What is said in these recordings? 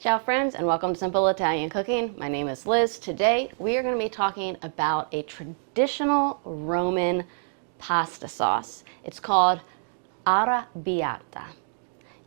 Ciao friends and welcome to Simple Italian Cooking. My name is Liz. Today we are going to be talking about a traditional Roman pasta sauce. It's called Arrabbiata.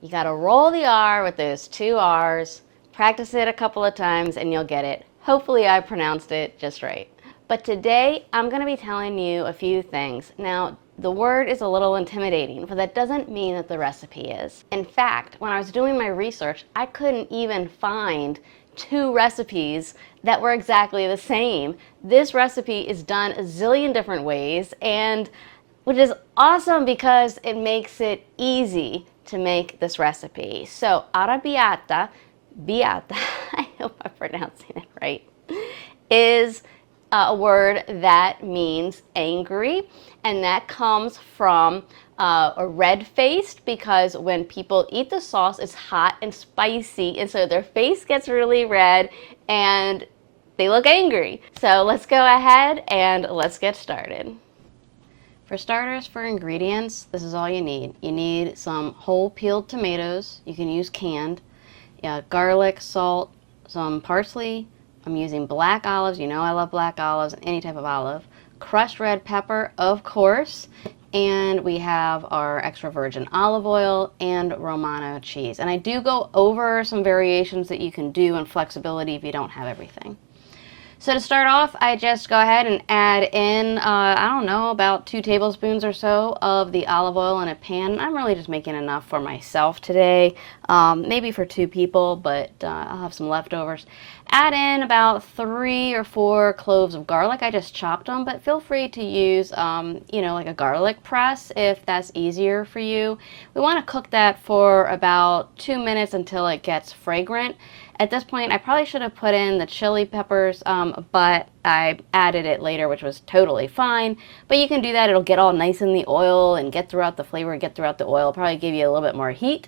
You got to roll the R with those two R's, practice it a couple of times and you'll get it. Hopefully I pronounced it just right. But today I'm going to be telling you a few things. Now, the word is a little intimidating, but that doesn't mean that the recipe is. In fact, when I was doing my research, I couldn't even find two recipes that were exactly the same. This recipe is done a zillion different ways, and which is awesome because it makes it easy to make this recipe. So, arrabbiata, I hope I'm pronouncing it right, is a word that means angry, and that comes from a red-faced, because when people eat the sauce, it's hot and spicy, and so their face gets really red and they look angry. So let's go ahead and let's get started. For starters, for ingredients, this is all you need. You need some whole peeled tomatoes. You can use canned. Garlic, salt, some parsley. I'm using black olives. You know I love black olives, any type of olive. Crushed red pepper, of course. And we have our extra virgin olive oil and Romano cheese. And I do go over some variations that you can do and flexibility if you don't have everything. So to start off, I just go ahead and add in, I don't know, about 2 tablespoons or so of the olive oil in a pan. I'm really just making enough for myself today, maybe for 2 people, but I'll have some leftovers. Add in about 3 or 4 cloves of garlic. I just chopped them, but feel free to use, like a garlic press if that's easier for you. We want to cook that for about 2 minutes until it gets fragrant. At this point, I probably should have put in the chili peppers, but I added it later, which was totally fine. But you can do that. It'll get all nice in the oil and get throughout the flavor, get throughout the oil. Probably give you a little bit more heat.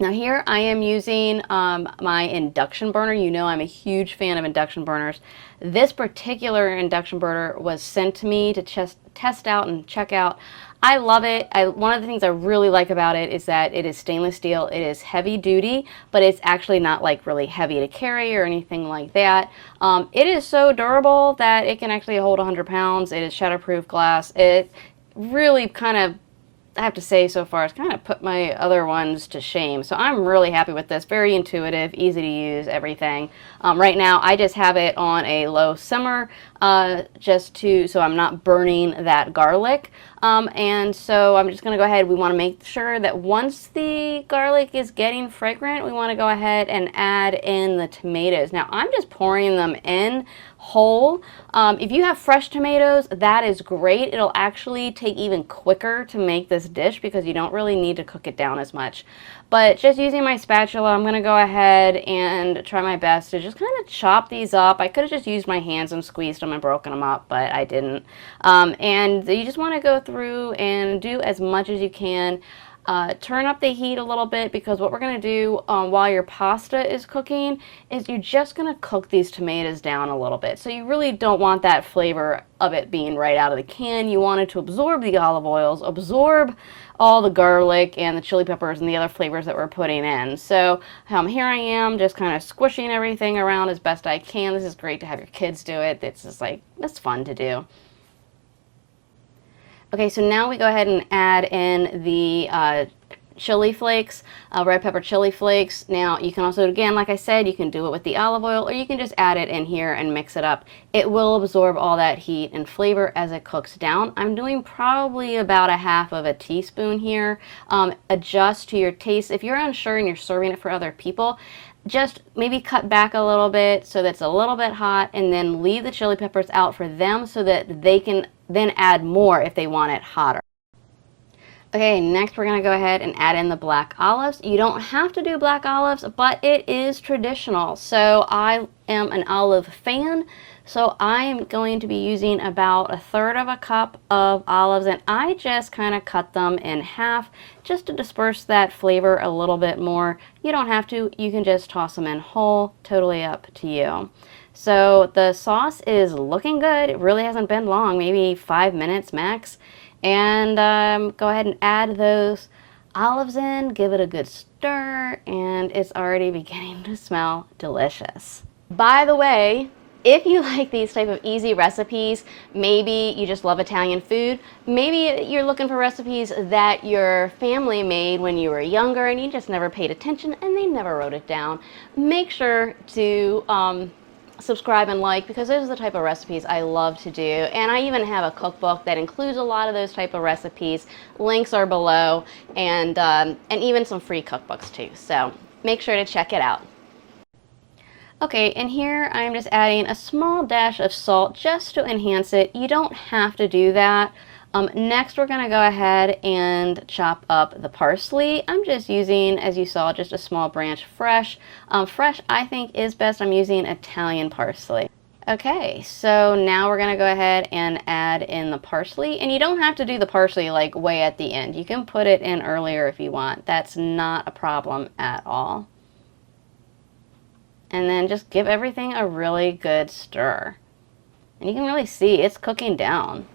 Now here I am using my induction burner. You know I'm a huge fan of induction burners. This particular induction burner was sent to me to test out and check out. I love it. One of the things I really like about it is that it is stainless steel. It is heavy duty, but it's actually not like really heavy to carry or anything like that. It is so durable that it can actually hold 100 pounds. It is shatterproof glass. It really kind of, I have to say so far, it's kind of put my other ones to shame. So I'm really happy with this. Very intuitive, easy to use, everything. Right now I just have it on a low simmer so I'm not burning that garlic. And so I'm just going to go ahead. We want to make sure that once the garlic is getting fragrant, we want to go ahead and add in the tomatoes. Now I'm just pouring them in whole. If you have fresh tomatoes, that is great. It'll actually take even quicker to make this dish because you don't really need to cook it down as much. But just using my spatula, I'm going to go ahead and try my best to just kind of chop these up. I could have just used my hands and squeezed them and broken them up, but I didn't. And you just want to go through and do as much as you can. Turn up the heat a little bit, because what we're going to do while your pasta is cooking is you're just going to cook these tomatoes down a little bit. So you really don't want that flavor of it being right out of the can. You want it to absorb the olive oils, absorb all the garlic and the chili peppers and the other flavors that we're putting in. So here I am just kind of squishing everything around as best I can. This is great to have your kids do it. It's just like, it's fun to do. Okay, so now we go ahead and add in the chili flakes, red pepper chili flakes. Now you can also, again, like I said, you can do it with the olive oil, or you can just add it in here and mix it up. It will absorb all that heat and flavor as it cooks down. I'm doing probably about 1/2 teaspoon here. Adjust to your taste. If you're unsure and you're serving it for other people, just maybe cut back a little bit so that's a little bit hot, and then leave the chili peppers out for them so that they can then add more if they want it hotter. Okay, next we're going to go ahead and add in the black olives. You don't have to do black olives, but it is traditional. So I am an olive fan, so I'm going to be using about 1/3 cup of olives, and I just kind of cut them in half just to disperse that flavor a little bit more. You don't have to, you can just toss them in whole, totally up to you. So the sauce is looking good. It really hasn't been long, maybe 5 minutes max. And go ahead and add those olives in, give it a good stir, and it's already beginning to smell delicious. By the way, if you like these type of easy recipes, maybe you just love Italian food, maybe you're looking for recipes that your family made when you were younger and you just never paid attention and they never wrote it down, make sure to subscribe and like, because those are the type of recipes I love to do. And I even have a cookbook that includes a lot of those type of recipes. Links are below, and even some free cookbooks too. So make sure to check it out. Okay, and here I'm just adding a small dash of salt just to enhance it. You don't have to do that. Next, we're going to go ahead and chop up the parsley. I'm just using, as you saw, just a small branch fresh. Fresh, I think, is best. I'm using Italian parsley. Okay, so now we're going to go ahead and add in the parsley. And you don't have to do the parsley like way at the end. You can put it in earlier if you want. That's not a problem at all. And then just give everything a really good stir. And you can really see it's cooking down.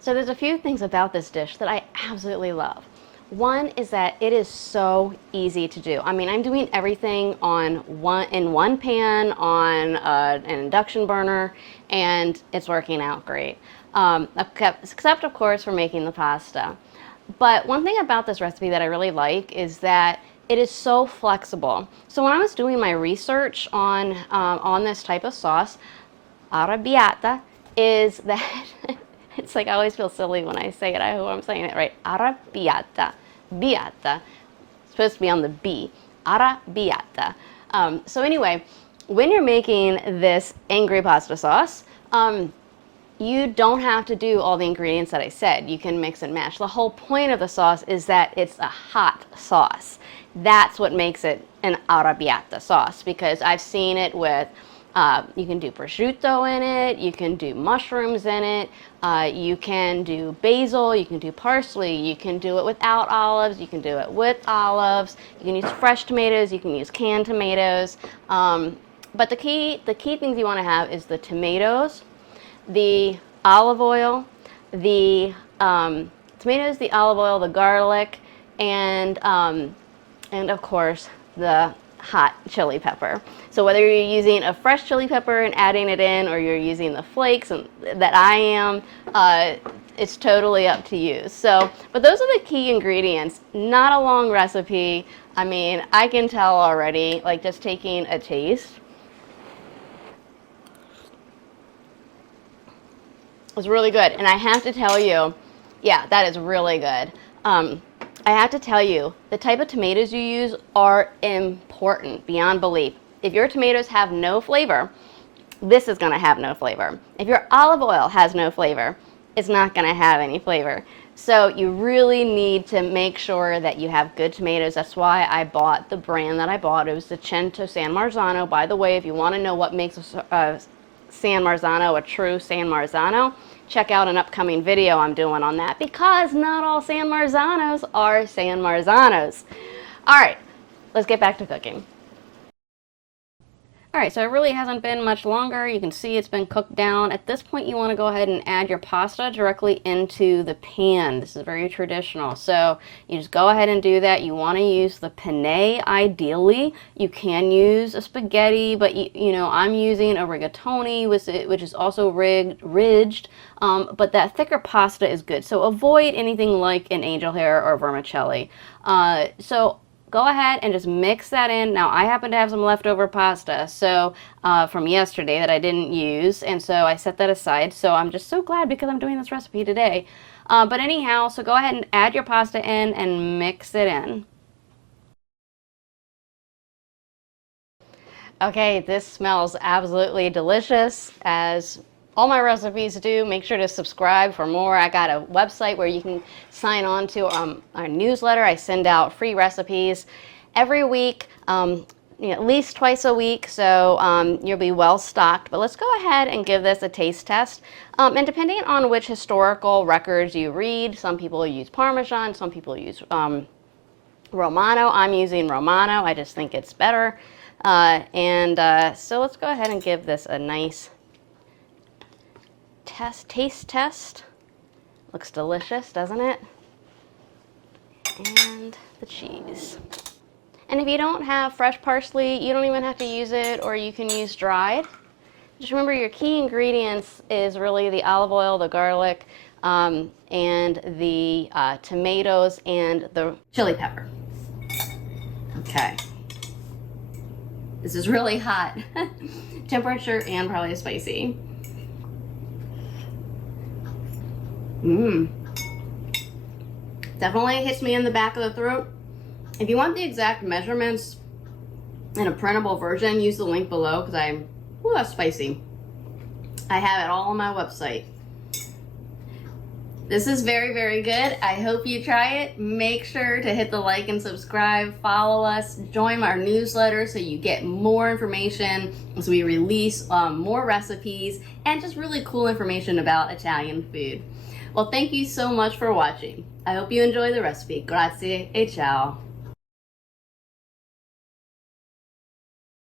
So there's a few things about this dish that I absolutely love. One is that it is so easy to do. I mean, I'm doing everything in one pan on an induction burner, and it's working out great. Except of course for making the pasta. But one thing about this recipe that I really like is that it is so flexible. So when I was doing my research on this type of sauce, arrabbiata is that, it's like I always feel silly when I say it. I hope I'm saying it right. Arrabbiata. Biata. It's supposed to be on the B. Arrabbiata. So anyway, when you're making this angry pasta sauce, you don't have to do all the ingredients that I said. You can mix and match. The whole point of the sauce is that it's a hot sauce. That's what makes it an arrabbiata sauce, because I've seen it with, you can do prosciutto in it, you can do mushrooms in it, you can do basil, you can do parsley, you can do it without olives, you can do it with olives, you can use fresh tomatoes, you can use canned tomatoes. But the key things you want to have is the tomatoes, the olive oil, the tomatoes, the olive oil, the garlic, and of course the hot chili pepper. So whether you're using a fresh chili pepper and adding it in, or you're using the flakes that I am, it's totally up to you. So, but those are the key ingredients. Not a long recipe. I mean, I can tell already, like just taking a taste. It's really good, and I have to tell you, yeah, that is really good. I have to tell you, the type of tomatoes you use are important beyond belief. If your tomatoes have no flavor, this is going to have no flavor. If your olive oil has no flavor, it's not going to have any flavor. So you really need to make sure that you have good tomatoes. That's why I bought the brand that I bought. It was the Cento San Marzano. By the way, if you want to know what makes a San Marzano a true San Marzano, check out an upcoming video I'm doing on that, because not all San Marzanos are San Marzanos. All right, let's get back to cooking. All right, so it really hasn't been much longer. You can see it's been cooked down. At this point, you want to go ahead and add your pasta directly into the pan. This is very traditional. So you just go ahead and do that. You want to use the penne ideally. You can use a spaghetti, but you know, I'm using a rigatoni, which is also ridged, but that thicker pasta is good. So avoid anything like an angel hair or vermicelli. So go ahead and just mix that in. Now, I happen to have some leftover pasta from yesterday that I didn't use, and so I set that aside. So I'm just so glad, because I'm doing this recipe today. But anyhow, so go ahead and add your pasta in and mix it in. Okay, this smells absolutely delicious, as all my recipes do. Make sure to subscribe for more. I got a website where you can sign on to our newsletter. I send out free recipes every week, at least twice a week, so you'll be well stocked. But let's go ahead and give this a taste test. And depending on which historical records you read, some people use Parmesan, some people use Romano. I'm using Romano. I just think it's better. So let's go ahead and give this a nice taste test. Looks delicious, doesn't it? And the cheese. And if you don't have fresh parsley, you don't even have to use it, or you can use dried. Just remember your key ingredients is really the olive oil, the garlic, and the tomatoes and the chili pepper. Okay. This is really hot temperature and probably spicy. Definitely hits me in the back of the throat. If you want the exact measurements in a printable version, use the link below because that's spicy. I have it all on my website. This is very, very good. I hope you try it. Make sure to hit the like and subscribe, follow us, join our newsletter so you get more information as we release more recipes and just really cool information about Italian food. Well, thank you so much for watching. I hope you enjoy the recipe. Grazie e ciao.